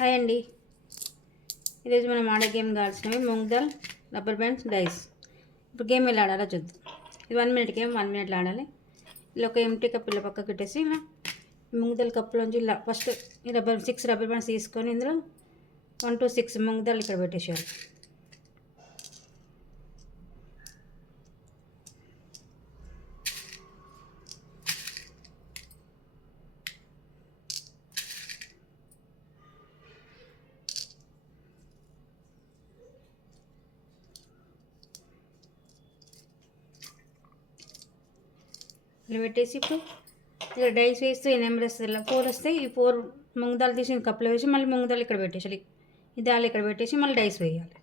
హాయ్ అండి. ఈరోజు మనం ఆడే గేమ్ కావాల్సినవి మూంగ్ దాల్, రబ్బర్ బ్యాండ్స్, డైస్. ఇప్పుడు గేమ్ ఎలా ఆడాలో చూద్దాం. ఇది 1 మినిట్ గేమ్, 1 మినిట్లో ఆడాలి. ఇలా ఒక ఎంటీ కప్ ఇలా పక్కకు పెట్టేసి ఇలా మూంగ్ దాల్ కప్లోంచి ఇలా ఫస్ట్ ఈ 6 రబ్బర్ బ్యాండ్స్ తీసుకొని ఇందులో 1 to 6 మూంగ్ దాల్ ఇక్కడ పెట్టేసేయాలి. ఇలా పెట్టేసి ఇప్పుడు ఇలా డైస్ వేస్తూ ఈ నెంబర్ వస్తుంది. ఇలా 4 వస్తే ఈ 4 మూంగ్ దాల్ తీసి కప్లో వేసి మళ్ళీ మూంగ్ దాల్ ఇక్కడ పెట్టేసాలి. ఈ దాల్ ఇక్కడ పెట్టేసి మళ్ళీ డైస్ వేయాలి.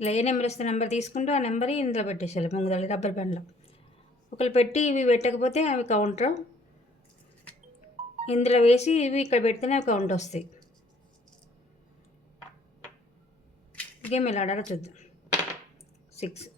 ఇలా ఏ నెంబర్ వస్తే నెంబర్ తీసుకుంటూ ఆ నెంబర్ ఇందులో పెట్టేసాలి మూంగ్ దాల్ రబ్బర్ బ్యాండ్లో. ఒకళ్ళు పెట్టి ఇవి పెట్టకపోతే అవి కౌంటర్, ఇందులో వేసి ఇవి ఇక్కడ పెడితేనే అవి కౌంట్ వస్తాయి. గేమ్ ఎలా ఆడాలో చూద్దాం. 6 2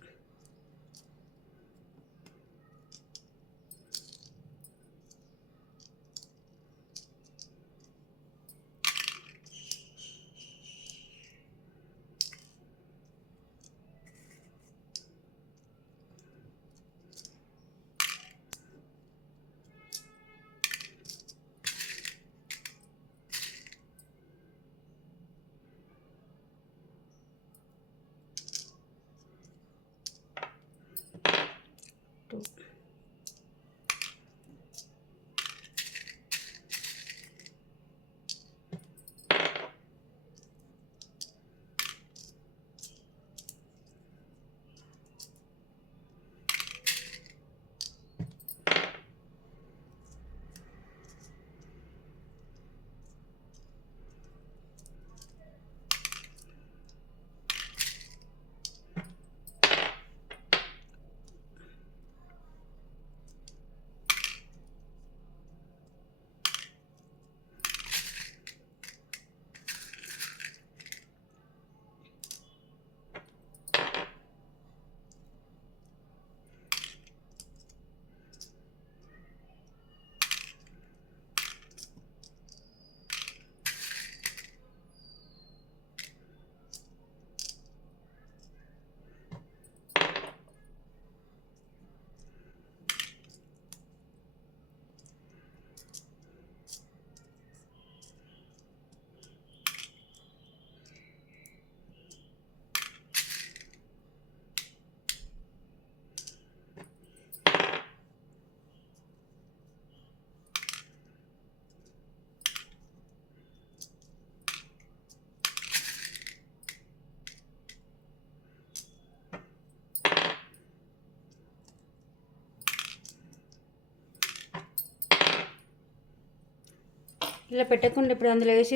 ఇలా పెట్టకుండా ఇప్పుడు అందులో వేసి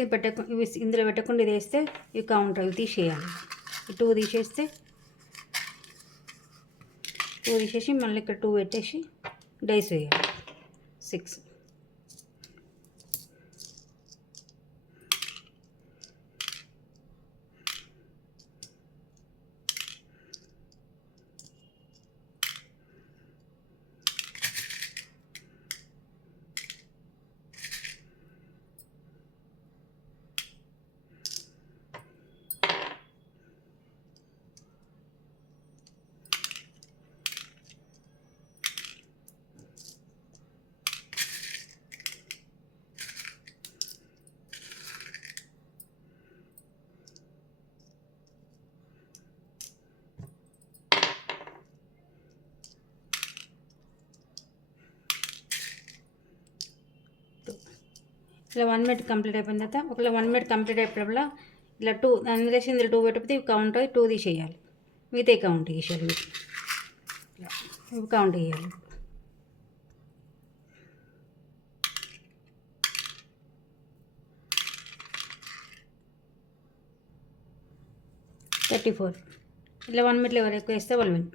ఇవి ఇందులో పెట్టకుండా ఇది వేస్తే ఇవి కౌంటర్, ఇవి తీసేయాలి. ఈ 2 తీసేస్తే 2 తీసేసి మళ్ళీ ఇక్కడ 2 పెట్టేసి డైస్ వేయాలి. 6 ఇలా 1 మినిట్ కంప్లీట్ అయిపోయిన తర్వాత ఒకవేళ 1 మినిట్ కంప్లీట్ అయిపోయినప్పుడు ఇలా 2 అందులో ఇందులో 2 పెట్టకపోతే ఇవి కౌంట్ అయ్యి 2 తీసేయాలి. మిగతా కౌంట్ చేసేయాలి. ఇవి కౌంట్ చేయాలి. 34 ఇలా 1 మినిట్లో ఎవరు ఎక్కువ వేస్తే వాళ్ళు విన్.